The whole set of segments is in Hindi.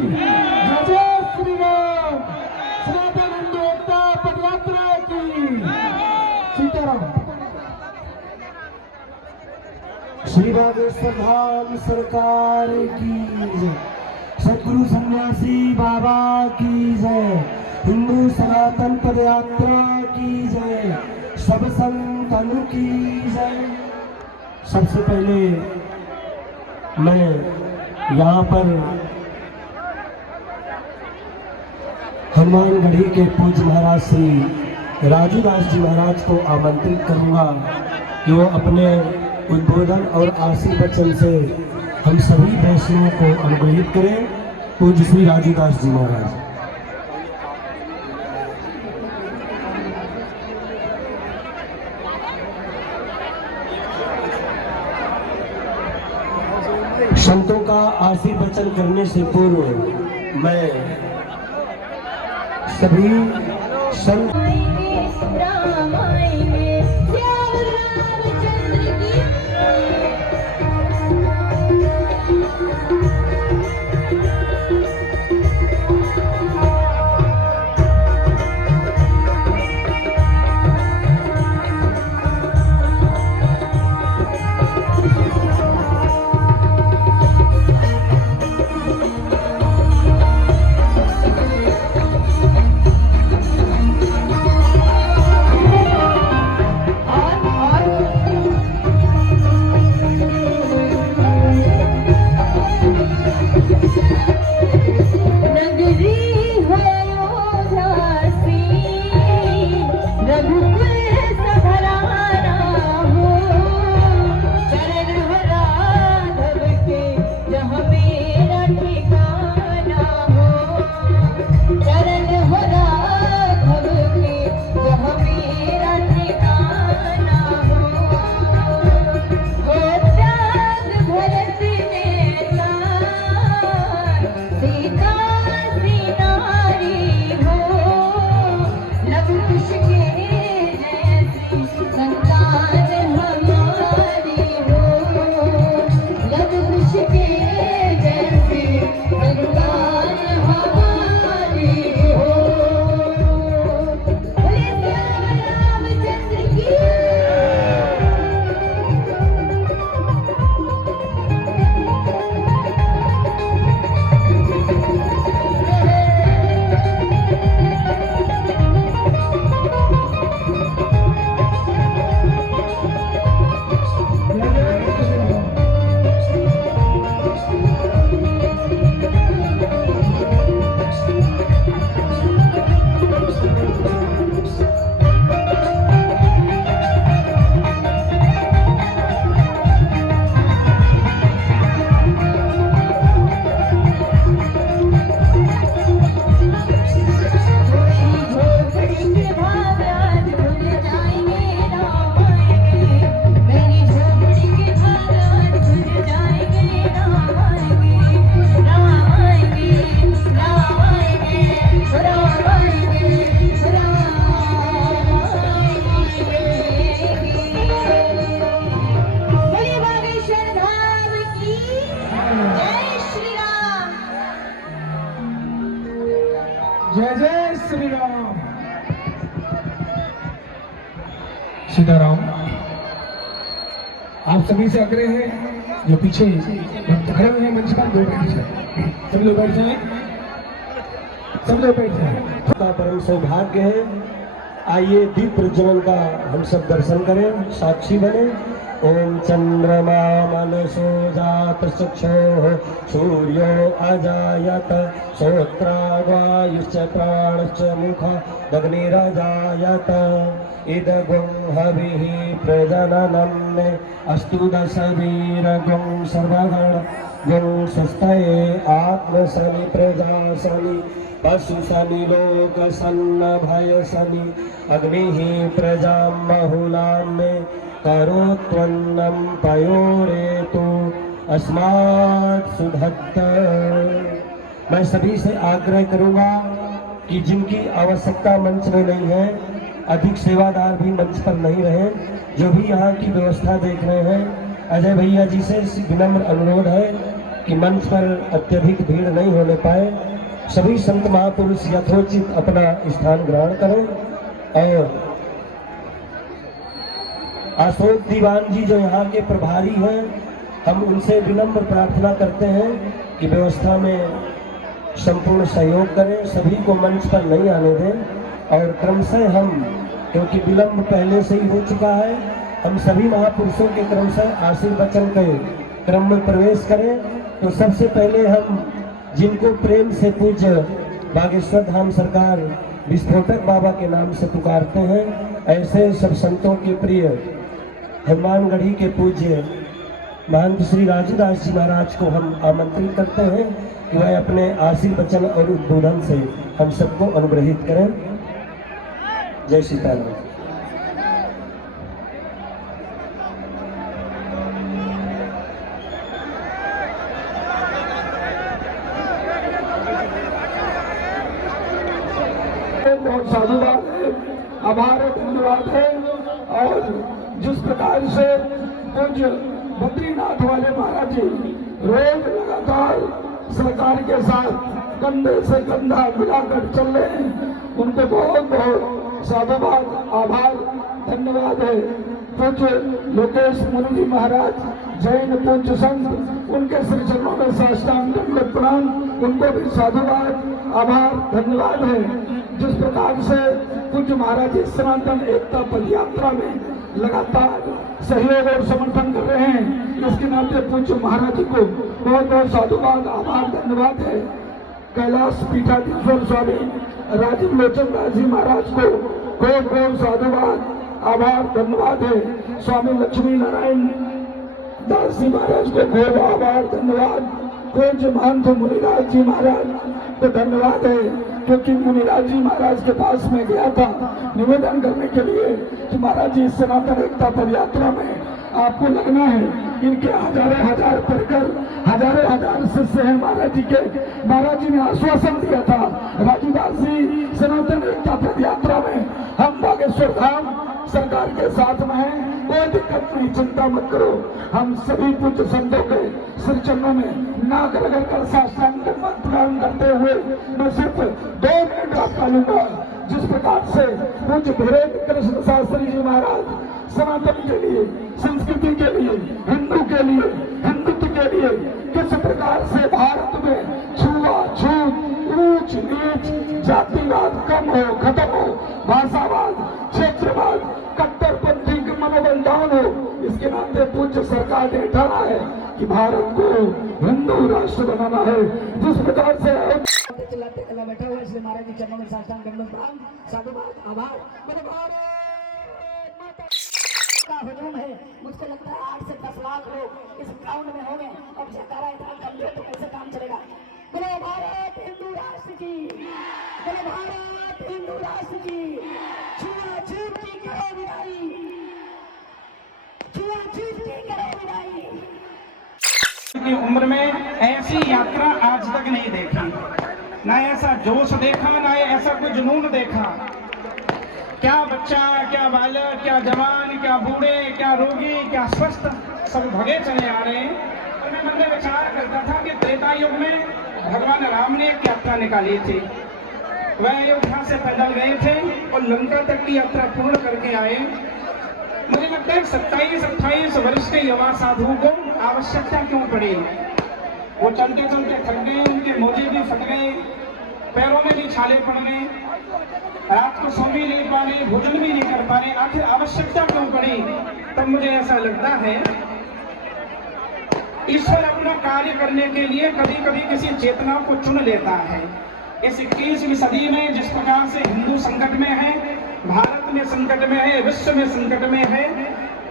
जय जय श्री राम। सनातन हिंदू एकता पदयात्रा की सीताराम। श्री बागेश्वर धाम सरकार की जय। सदगुरु सन्यासी बाबा की जय। हिंदू सनातन पदयात्रा की जय। सब संतन की जय। सबसे पहले मैं यहाँ पर हनुमानगढ़ी के पूज्य महाराज श्री राजूदास जी महाराज को आमंत्रित करूंगा कि वो अपने उद्बोधन और आशीर्वचन से हम सभी वैष्णवों को अनुग्रहित करें। पूज्य श्री राजूदास जी महाराज। संतों का आशीर्वचन करने से पूर्व मैं सभी संत जय जय श्री राम। सीताराम। आप सभी से आग्रह है जो पीछे भक्त खड़े हुए हैं मंच पर दो बैठ जाए। सब लोग बैठ जाए। सब लोग बैठ जाए। परम सौभाग्य है। आइए दीप प्रज्वलन का हम सब दर्शन करें, साक्षी बने। ओम चंद्रमा मनसो जात चक्षुः सूर्यो अजायत श्रोत्रावायुश्च प्राणश्च मुखादग्निरजायत इदगुं हविः प्रजननं मे अस्तु दशवीरगुं सर्वगण गुं स्वस्तये आत्मसनि प्रजासनि पशुसनि लोकसन्न भयसनि अग्निः प्रजां बहुलां मे करोत्वन्नं पयोरेतु अस्मात् सुधत्त। मैं सभी से आग्रह करूंगा कि जिनकी आवश्यकता मंच में नहीं है, अधिक सेवादार भी मंच पर नहीं रहे। जो भी यहाँ की व्यवस्था देख रहे हैं, अजय भैया जी से विनम्र अनुरोध है कि मंच पर अत्यधिक भीड़ नहीं होने पाए। सभी संत महापुरुष यथोचित अपना स्थान ग्रहण करें और अशोक दीवान जी जो यहाँ के प्रभारी हैं, हम उनसे विनम्र प्रार्थना करते हैं कि व्यवस्था में संपूर्ण सहयोग करें, सभी को मंच पर नहीं आने दें और क्रमशः हम, क्योंकि विलंब पहले से ही हो चुका है, हम सभी महापुरुषों के क्रमशः आशीर्वचन के क्रम में प्रवेश करें। तो सबसे पहले हम जिनको प्रेम से पूज्य बागेश्वर धाम सरकार विस्फोटक बाबा के नाम से पुकारते हैं, ऐसे सब संतों के प्रिय हनुमानगढ़ी के पूज्य महंत श्री राजूदास जी महाराज को हम आमंत्रित करते हैं कि वह अपने आशीर्वचन और उद्बोधन से हम सबको अनुग्रहित करें। जय सीताराम। बहुत साधुवाद है, आभार धन्यवाद है। और जिस प्रकार से पूज्य बद्रीनाथ वाले महाराज जी रोज लगातार सरकार के साथ कंधे से कंधा मिलाकर चल रहे हैं, उनको बहुत बहुत साधुवाद आभार धन्यवाद है। पूज्य लोकेश मुनि जी महाराज जैन पूज्य संत, उनके श्री चरणों में साष्टांग दंडवत प्रणाम, उनको भी साधुवाद आभार धन्यवाद है। जिस प्रकार से पूज्य महाराज जी सनातन एकता पद यात्रा में लगातार सहयोग और समर्थन कर रहे हैं, इसके नाते पूज्य महाराज जी को बहुत बहुत साधुवाद आभार धन्यवाद है। कैलाश पीठाधीश्वर स्वामी राजीव लोचन दास जी महाराज को बहुत बहुत साधुवाद आभार धन्यवाद है। स्वामी लक्ष्मी नारायण दास जी महाराज को बहुत आभार धन्यवाद। पूज्य महंत मुनिराज जी महाराज को धन्यवाद है, क्योंकि मुनिराज जी महाराज के पास में गया था निवेदन करने के लिए कि महाराज जी सनातन एकता पद यात्रा में आपको लगना है। इनके हजारों हजार परिकर, हजारों हजार शिष्य हैं महाराज जी के। महाराज जी ने आश्वासन दिया था, राजूदास जी सनातन एकता पद यात्रा में हम बागेश्वर धाम सरकार के साथ में हैं, कोई दिक्कत नहीं, चिंता मत करो। हम सभी पूज्य संतों के श्री चरणों में नाक रगड़ कर साष्टांग प्रणाम करते हुए मैं सिर्फ 2 मिनट आपका लूंगा। जिस प्रकार से पूज्य धीरेन्द्र कृष्ण शास्त्री जी महाराज सनातन के लिए, संस्कृति के लिए, हिंदू के लिए, हिंदुत्व के लिए किस प्रकार से भारत में छुआछूत, ऊंच नीच, जातिवाद कम हो, खत्म हो, भाषावाद, क्षेत्रवाद, कट्टरपंथी के मनोबल डाउन हो, इसके नाते पूज्य सरकार ने ठाना है कि भारत को हिंदू राष्ट्र बनाना है। जिस प्रकार से चिल्लाते कला बैठा हुआ, इसलिए महाराज जी चरणों में साष्टांग दंडवत प्रणाम, साधुवाद आभार। का हुजूम है, मुझको लगता है 8 से 10 लाख लोग इस ग्राउंड में होंगे। अब जयकारा इतना कम है तो कैसे काम चलेगा? बोलो भारत हिंदू राष्ट्र की, बोलो भारत हिंदू राष्ट्र की। छुआछूत की करो विदाई, छुआछूत की करो विदाई। की उम्र में ऐसी यात्रा आज तक नहीं देखी, ना ऐसा जोश देखा, ना ऐसा कोई जुनून देखा। क्या बच्चा, क्या बालक, क्या जवान, क्या बूढ़े, क्या रोगी, क्या स्वस्थ, सब भगे चले आ रहे हैं। और मैं मन में विचार करता था कि त्रेता युग में भगवान राम ने एक यात्रा निकाली थी, वह अयोध्या से पैदल गए थे और लंका तक की यात्रा पूर्ण करके आए। मुझे लगता है 27-28 वर्ष के युवा साधु को आवश्यकता क्यों पड़ी? वो चलते चलते थक गए, उनके मोजे भी फट गए, पैरों में भी छाले पड़ गए, रात को सो भी नहीं पा रहे, भोजन भी नहीं कर पा रहे। आखिर आवश्यकता क्यों पड़ी? तब मुझे ऐसा लगता है ईश्वर अपना कार्य करने के लिए कभी कभी किसी चेतना को चुन लेता है। इस 21वीं सदी में जिस प्रकार से हिंदू संकट में है, भारत में संकट में है, विश्व में संकट में है,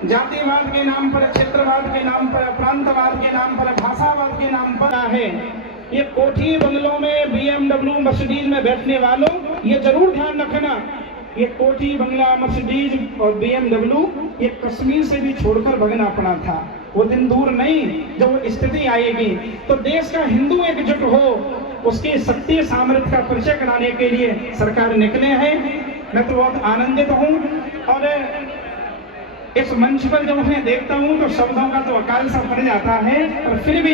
जातिवाद के नाम पर, क्षेत्रवाद के नाम पर, प्रांतवाद के नाम पर, भाषावाद के नाम पर है। ये कोठी बंगलों में, BMW मर्सिडीज में बैठने वालों, ये जरूर ध्यान रखना, ये कोठी बंगला, मर्सिडीज और BMW ये कश्मीर से भी छोड़कर भगना पड़ा था। वो दिन दूर नहीं जब वो स्थिति आएगी तो देश का हिंदू एकजुट हो, उसकी शक्ति सामर्थ्य का परिचय कराने के लिए सरकार निकले हैं। मैं तो बहुत आनंदित हूँ और इस मंच पर जब मैं देखता हूँ तो शब्दों का तो अकाल सा पड़ जाता है, और फिर भी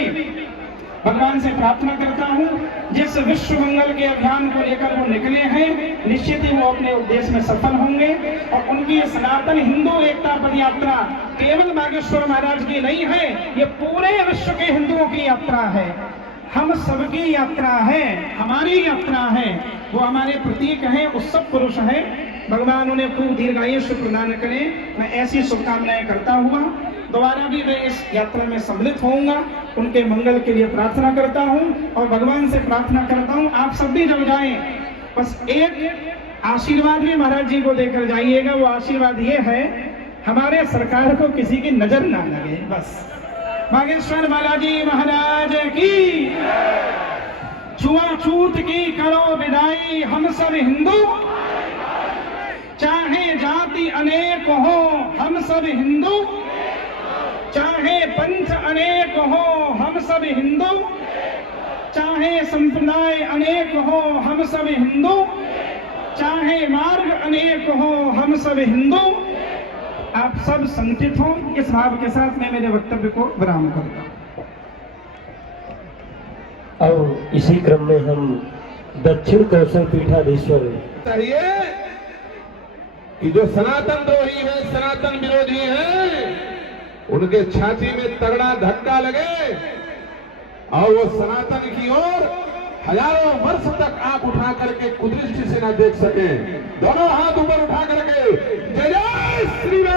भगवान से प्रार्थना करता हूँ जिस विश्व मंगल के अभियान को लेकर वो निकले हैं, निश्चित ही वो अपने उद्देश्य में सफल होंगे। और उनकी ये सनातन हिंदू एकता पद यात्रा केवल बागेश्वर महाराज की नहीं है, ये पूरे विश्व के हिंदुओं की यात्रा है, हम सबकी यात्रा है, हमारी यात्रा है। वो हमारे प्रतीक हैं, उत्सव पुरुष है। भगवान उन्हें खूब दीर्घायुष्य प्रदान करें। मैं ऐसी शुभकामनाएं करता हुआ दोबारा भी मैं इस यात्रा में सम्मिलित होऊंगा, उनके मंगल के लिए प्रार्थना करता हूं और भगवान से प्रार्थना करता हूं आप सब भी जब जाएं बस एक आशीर्वाद भी महाराज जी को देकर जाइएगा। वो आशीर्वाद ये है, हमारे सरकार को किसी की नजर ना लगे। बस बागेश्वर बालाजी महाराज की, छुआछूत की करो विदाई, हम सब हिंदू चाहे जाति अनेक हो, हम सब हिंदू चाहे पंथ अनेक हो, हम सब हिंदू चाहे संप्रदाय अनेक हो, हम सब हिंदू चाहे मार्ग अनेक हो, हम सब हिंदू। आप सब संगठित हो। इस भाव के साथ मैं मेरे वक्तव्य को विराम करता हूं। और इसी क्रम में हम दक्षिण कौशल पीठाधीश्वर चाहिए कि जो सनातन द्रोही है, सनातन विरोधी है, उनके छाती में तगड़ा धक्का लगे और वो सनातन की ओर हजारों वर्ष तक आंख उठा करके कुदृष्टि से न देख सके। दोनों हाथ ऊपर उठा करके जय जय श्री राम।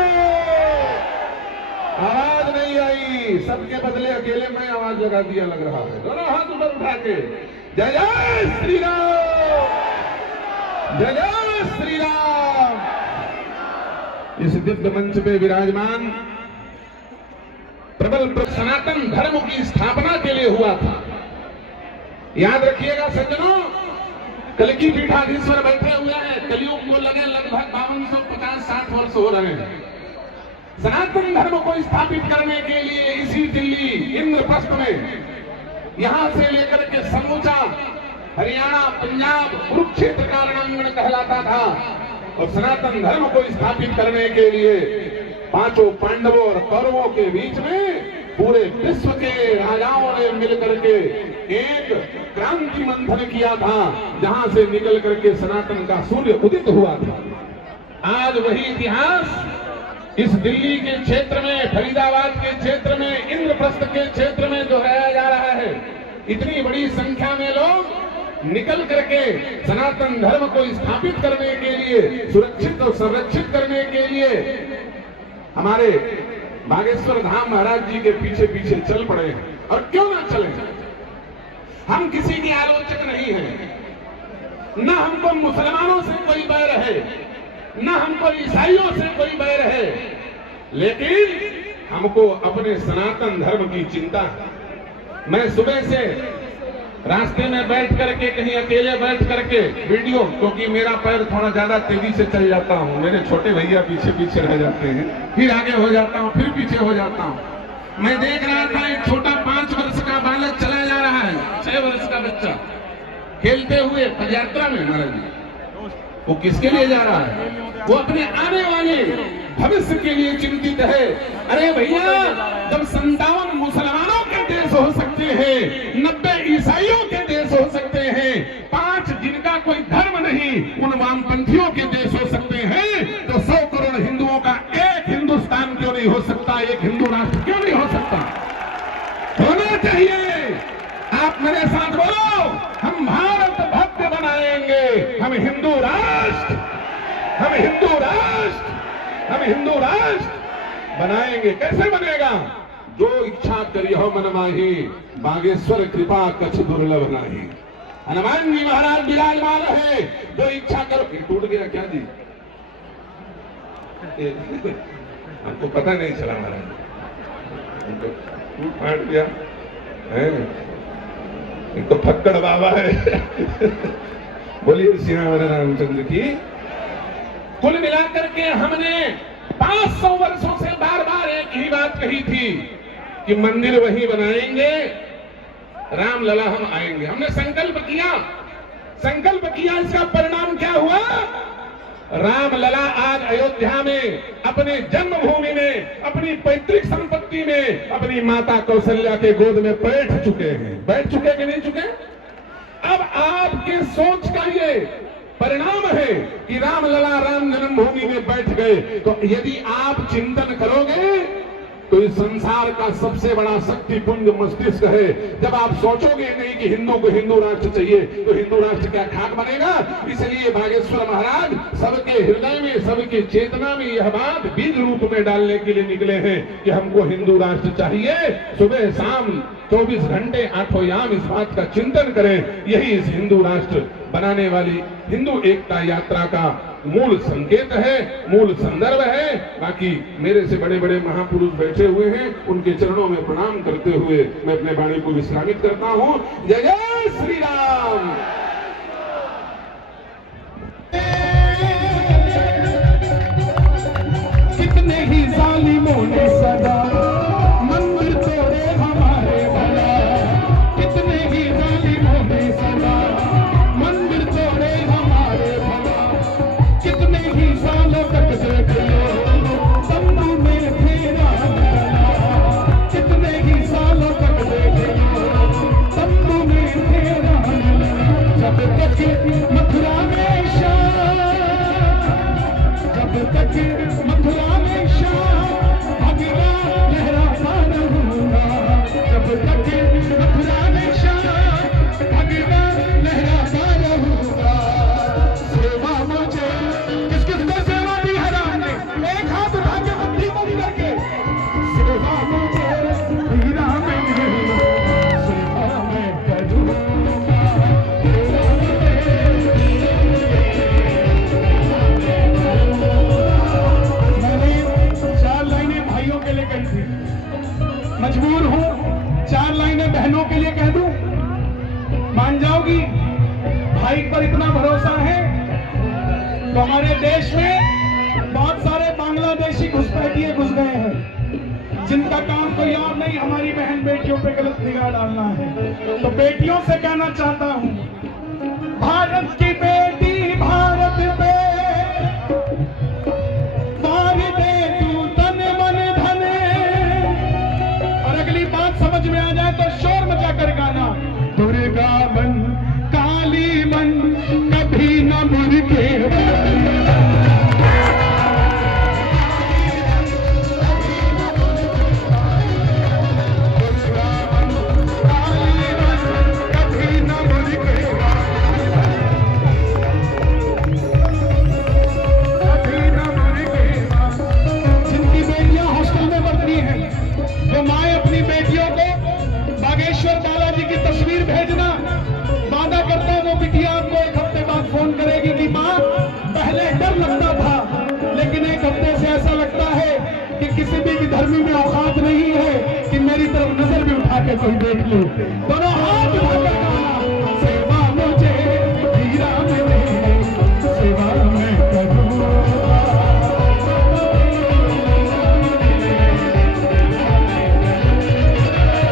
आवाज नहीं आई, सबके बदले अकेले में आवाज लगा दिया लग रहा है। दोनों हाथ ऊपर उठा के जय जय श्री राम, जय जय श्री राम। इस दिव्य मंच पे विराजमान प्रबल सनातन धर्म की स्थापना के लिए हुआ था। याद रखिएगा सज्जनों, कल की पीठाधीश्वर बैठे हुए हैं, कलयुग को लगे लगभग 5250-60 वर्ष हो रहे हैं। सनातन धर्म को स्थापित करने के लिए इसी दिल्ली इंद्रप्रस्थ में यहां से लेकर के समूचा हरियाणा, पंजाब, कुरुक्षेत्र का रणांगण कहलाता था। और सनातन धर्म को स्थापित करने के लिए पांचों पांडवों और कौरवों के बीच में पूरे विश्व के राजाओं ने मिलकर के एक क्रांति मंथन किया था, जहां से निकल करके सनातन का सूर्य उदित हुआ था। आज वही इतिहास इस दिल्ली के क्षेत्र में, फरीदाबाद के क्षेत्र में, इंद्रप्रस्थ के क्षेत्र में दोहराया जा रहा है। इतनी बड़ी संख्या में लोग निकल करके सनातन धर्म को स्थापित करने के लिए, सुरक्षित और संरक्षित करने के लिए हमारे बागेश्वर धाम महाराज जी के पीछे पीछे चल पड़े हैं। और क्यों ना चले, हम किसी के आलोचक नहीं हैं, न हमको मुसलमानों से कोई बैर है, न हमको ईसाइयों से कोई बैर है, लेकिन हमको अपने सनातन धर्म की चिंता है। मैं सुबह से रास्ते में बैठ करके, कहीं अकेले बैठ करके वीडियो, क्योंकि मेरा पैर थोड़ा ज्यादा तेजी से चल जाता हूँ, मेरे छोटे भैया पीछे पीछे रह जाते हैं, फिर आगे हो जाता हूँ, फिर पीछे हो जाता हूँ। मैं देख रहा था एक छोटा 5 वर्ष का बालक चला जा रहा है, 6 वर्ष का बच्चा खेलते हुए पदयात्रा में महाराज जी। वो किसके लिए जा रहा है? वो अपने आने वाले भविष्य के लिए चिंतित है। अरे भैया, जब 57 मुसलमानों के देश हो सकते हैं, 90 ईसाइयों के देश हो सकते हैं, 5 जिनका कोई धर्म नहीं उन वामपंथियों के देश हो सकते हैं, तो 100 करोड़ हिंदुओं का एक हिंदुस्तान क्यों नहीं हो सकता? एक हिंदू राष्ट्र क्यों नहीं हो सकता? होना चाहिए। आप मेरे साथ बोलो, हम भारत भव्य बनाएंगे, हम हिंदू राष्ट्र, हम हिंदू राष्ट्र, हम हिंदू राष्ट्र बनाएंगे। कैसे बनेगा? जो इच्छा करियो मन माही, बागेश्वर कृपा कछ दुर्लभ नाही। हनुमान जी महाराज विराजमान है, जो इच्छा करो। टूट गया क्या जी? हमको पता नहीं चला महाराज, टूट फाट गया है। एक तो फक्कड़ बाबा है। बोलिए श्री रामचंद्र की। कुल मिलाकर के हमने 500 वर्षों से बार बार एक ही बात कही थी कि मंदिर वही बनाएंगे, रामलला हम आएंगे। हमने संकल्प किया, इसका परिणाम क्या हुआ? रामलला आज अयोध्या में, अपने जन्मभूमि में, अपनी पैतृक संपत्ति में, अपनी माता कौशल्या के गोद में बैठ चुके हैं। बैठ चुके कि नहीं चुके? अब आपके सोच का ये परिणाम है कि रामलला राम जन्मभूमि में बैठ गए। तो यदि आप चिंतन करोगे तो इस संसार का सबसे बड़ा शक्तिपुंज मस्तिष्क है। जब आप सोचोगे नहीं कि हिंदू को हिंदू राष्ट्र चाहिए, तो हिंदू राष्ट्र क्या खाक बनेगा? इसलिए बागेश्वर महाराज सबके हृदय में, सबकी चेतना में यह बात बीज रूप में डालने के लिए निकले हैं कि हमको हिंदू राष्ट्र चाहिए। सुबह शाम 24 घंटे आठों याम इस बात का चिंतन करें। यही इस हिंदू राष्ट्र बनाने वाली हिंदू एकता यात्रा का मूल संकेत है, मूल संदर्भ है। बाकी मेरे से बड़े बड़े महापुरुष बैठे हुए हैं, उनके चरणों में प्रणाम करते हुए मैं अपने वाणी को विश्रामित करता हूं। जय जय श्री राम। कितने ही जालिमों ने सदा मंदिर तोड़े हमारे भला, कितने ही जालिमों ने सदा मंदिर तोड़े हमारे भला, कितने ही सालों तक देख लो तंबू में फेरा डाला, कितने ही सालों तक देख लो तंबू में फेरा डाला। जब तक मथुरा में शाह, जब तक मथुरा में शाह भगवा लहराता रहूंगा, जब तक मथुरा में शाह भगवा लहराता रहूंगा। सेवा मुझे किस किस को सेवा दी है राम ने? एक हाथ उठा के मुट्ठी बंद करके सेवा मुझे दी राम ने, सेवा मैं करूंगा। मजबूर हूं 4 लाइनें बहनों के लिए कह दूं, मान जाओगी? भाई पर इतना भरोसा है तो हमारे देश में बहुत सारे बांग्लादेशी घुसपैठिए घुस गए हैं, जिनका काम कोई और नहीं हमारी बहन बेटियों पे गलत निगाह डालना है। तो बेटियों से कहना चाहता हूं, भारत की बेटी भारत पे वार दे तू तन मन धन। और अगली बात समझ में आ जाए तो शोर मचा कर गाना, दुर्गा मन काली मन कभी न मुड़के। धर्मी में औकात नहीं है कि मेरी तरफ नजर भी उठा के कोई देख ले। दोनों हाथ उठाकर गाना, सेवा मुझे दी राम ने, सेवा मैं करूंगा।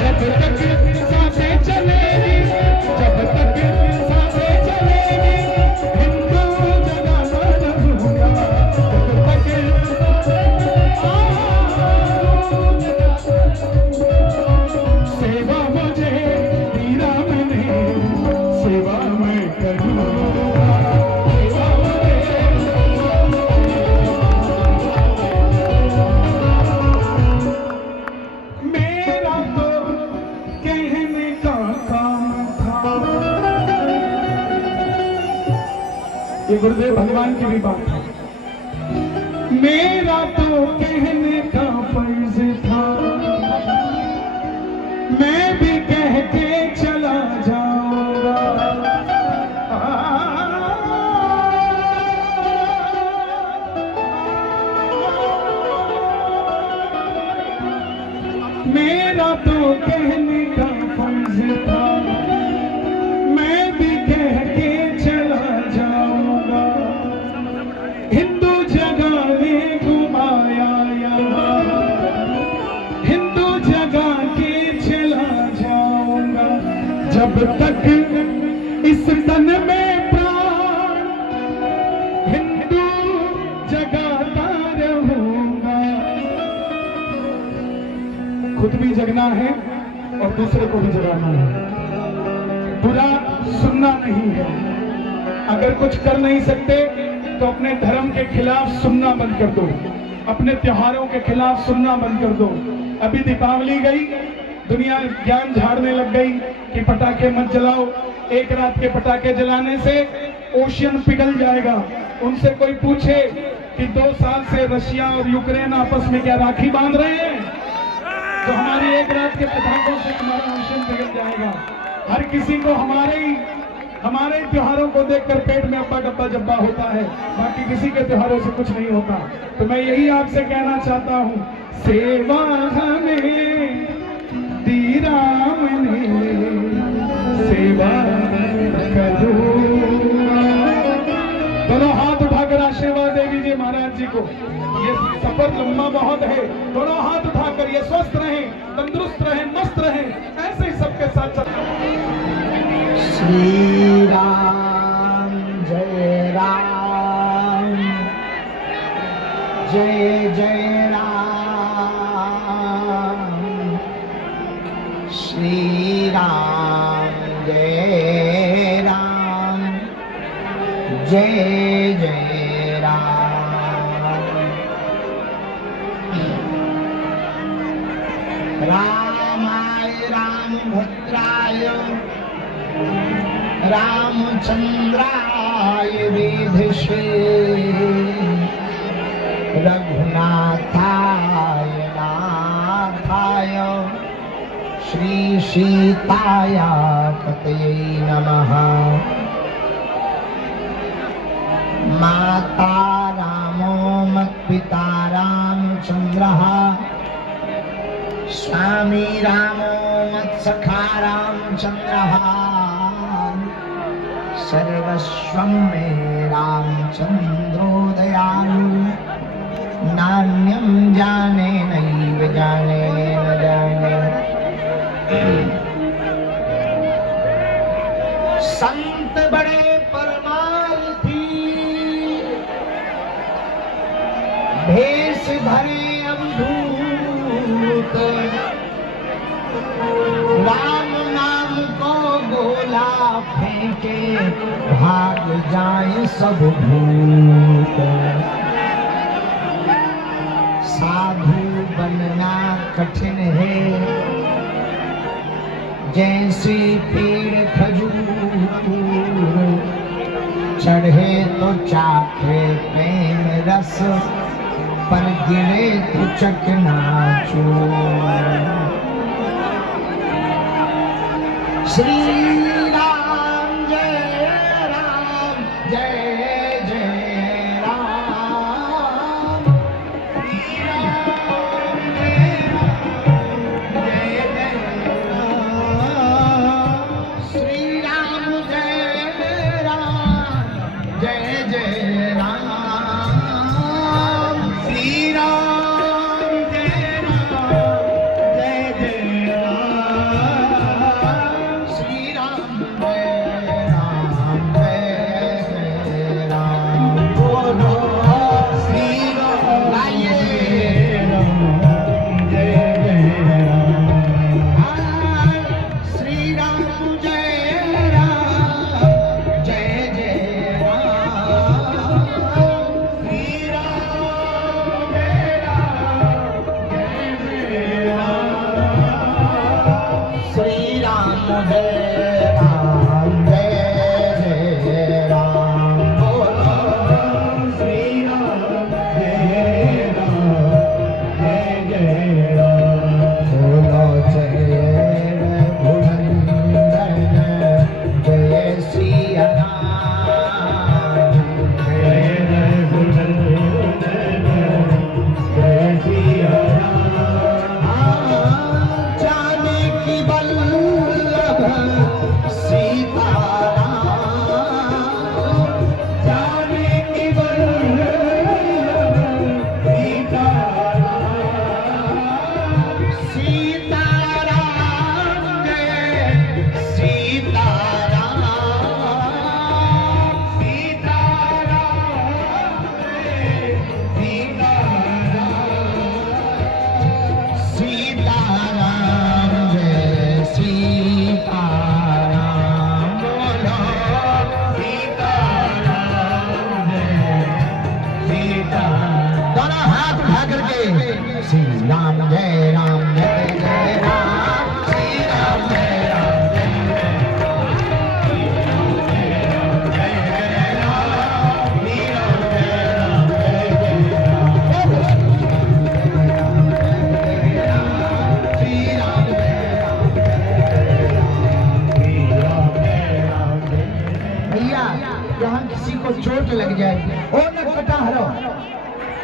जब तक सांसें चलेगी, जब तक सांसें चलेगी, हिंदू जगाना रहूंगा। सेवा मुझे दी राम ने, सेवा मैं करूंगा। सेवा मेरा तो कहने का काम था। ये गुरुदेव भगवान की भी बात है। मेरा तो कहने का फर्ज था, मैं भी कह के चला जाऊंगा। मेरा तो कहने का फर्ज था, मैं भी कह के चला जाऊंगा। हिंदू जगाने घुमाया यहाँ, हिंदू जगा के चला जाऊंगा। जब तक इस तन में प्राण हिंदू खुद भी जगना है और दूसरे को भी जगाना है। बुरा सुनना नहीं है। अगर कुछ कर नहीं सकते तो अपने धर्म के खिलाफ सुनना बंद कर दो, अपने त्योहारों के खिलाफ सुनना बंद कर दो। अभी दीपावली गई, दुनिया ज्ञान झाड़ने लग गई कि पटाखे मत जलाओ, एक रात के पटाखे जलाने से ओशियन पिघल जाएगा। उनसे कोई पूछे कि 2 साल से रशिया और यूक्रेन आपस में क्या राखी बांध रहे हैं, तो हमारी एक रात के पटाखों से हमारा ओशियन पिघल जाएगा। हर किसी को हमारे त्योहारों को देखकर पेट में अब्बा डब्बा जब्बा होता है, बाकी किसी के त्योहारों से कुछ नहीं होता। तो मैं यही आपसे कहना चाहता हूँ, सेवा हमें दी राम ने, सेवा करो। दोनों हाथ उठाकर आशीर्वाद दे दीजिए महाराज जी को। ये सफर लंबा बहुत है, दोनों हाथ उठाकर ये स्वस्थ रहें, तंदुरुस्त रहें, मस्त रहें, ऐसे ही सबके साथ श्री राम जय राम, जय जय राम। श्री राम जय राम, जय जय राम। रामाय रामभद्राय रामचंद्राय वेधसे, रघुनाथाय नाथाय श्री सीताय पतये नमः। माता रामो मत्पिता रामचंद्रः, स्वामी रामो मत्सखा रामचंद्रः। सर्वस्वं मे रामचंद्रो दयालु, नान्यं जाने नैव जाने न जाने। संत बड़े परमार्थी, भेष धरे अवधूत। राम नाम को गोला फेंके, भाग जाए सब भूत। साधु बनना कठिन है, जैसे पेड़ खजूर। चढ़े तो चाखे प्रेम रस, पर गिरे तो चकनाचूर। श्री राम जय राम, जय जय राम। श्री राम जय राम, जय जय राम। श्री राम जय राम, जय जय राम। श्री राम जय राम, जय जय राम। श्री राम जय राम, जय जय राम। बोलो श्री राम, जय राम, जय जय राम। श्री राम जय राम, जय जय राम। श्री राम जय राम, जय जय राम। श्री राम जय राम, श्री राम जय राम जय जय राम श्री राम जय राम यहाँ किसी को चोट लग जाए ओ न कटा हरो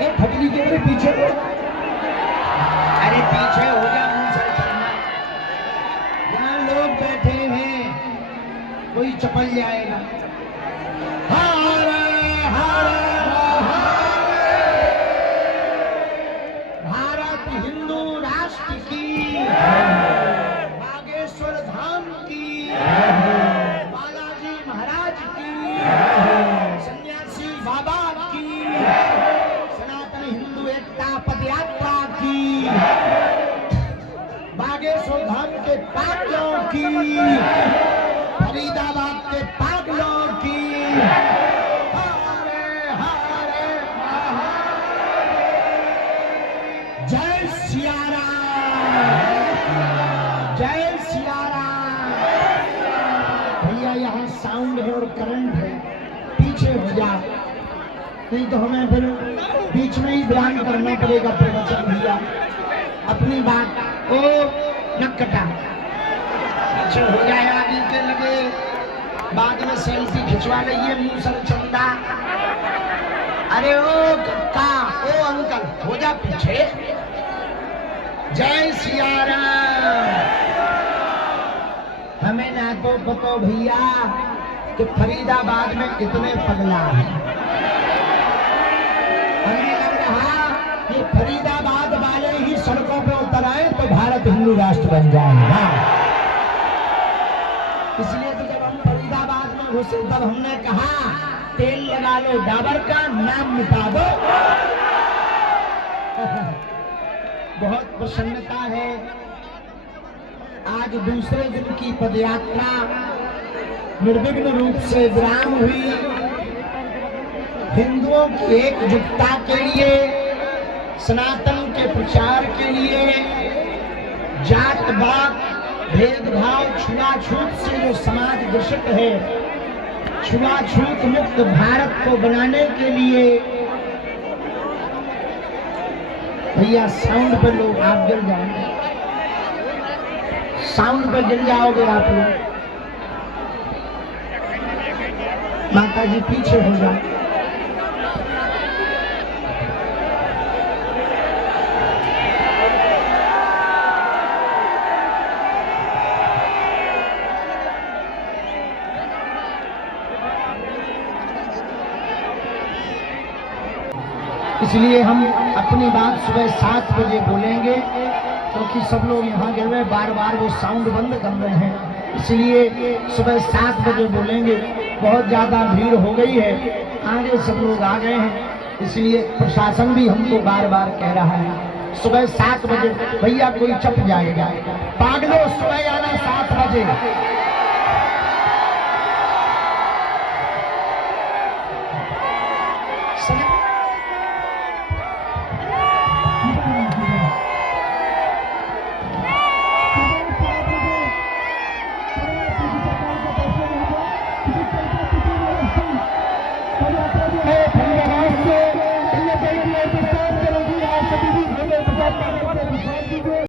ए फटली के मेरे पीछे हो अरे पीछे हो जा मुंह से चलना यहाँ लोग बैठे हैं कोई चपल जाएगा हारे हारे भारत हिंदू राष्ट्र की बागेश्वर धाम की बालाजी महाराज की सन्यासी बाबा की सनातन हिंदू एकता पदयात्रा की बागेश्वर धाम के पागलों की फरीदाबाद के पागलों की हरे हरे जय सिया राम जय सिया राम। भैया यहाँ साउंड है और करंट है पीछे हो जा नहीं तो हमें फिर बीच में ही बयान करना पड़ेगा प्रवचन भैया अपनी बात ओ नक्कटा पीछे हो जाए आगे के लगे बाद में सेल्फी खिंचवा लीजिए मुंह सर चंदा अरे ओ कक्का ओ अंकल हो जा पीछे जय सिया राम। हमें ना तो पता भैया कि फरीदाबाद में कितने पगला हैं हमें लग रहा कि फरीदाबाद वाले ही सड़कों पे उतर आए तो भारत हिंदू राष्ट्र बन जाएगा इसलिए तो जब हम फरीदाबाद में घुसे तब हमने कहा तेल लगा लो डाबर का नाम मिटा दो बहुत प्रसन्नता है आज दूसरे दिन की पदयात्रा निर्विघ्न रूप से विराम हुई हिंदुओं की एकजुटता के लिए सनातन के प्रचार के लिए जात पात भेदभाव छुआछूत से जो समाज ग्रसित है छुआछूत मुक्त भारत को बनाने के लिए भैया साउंड पर लोग आप गिर जाएंगे साउंड पर गिर जाओगे आप लोग माता जी पीछे हो जाओ इसलिए हम अपनी बात सुबह 7 बजे बोलेंगे क्योंकि सब लोग यहाँ गिर रहे बार बार वो साउंड बंद कर रहे हैं इसलिए सुबह 7 बजे बोलेंगे बहुत ज्यादा भीड़ हो गई है आगे सब लोग आ गए हैं इसलिए प्रशासन भी हमको बार बार कह रहा है सुबह 7 बजे भैया कोई चप जाएगा पागलों सुबह आना 7 बजे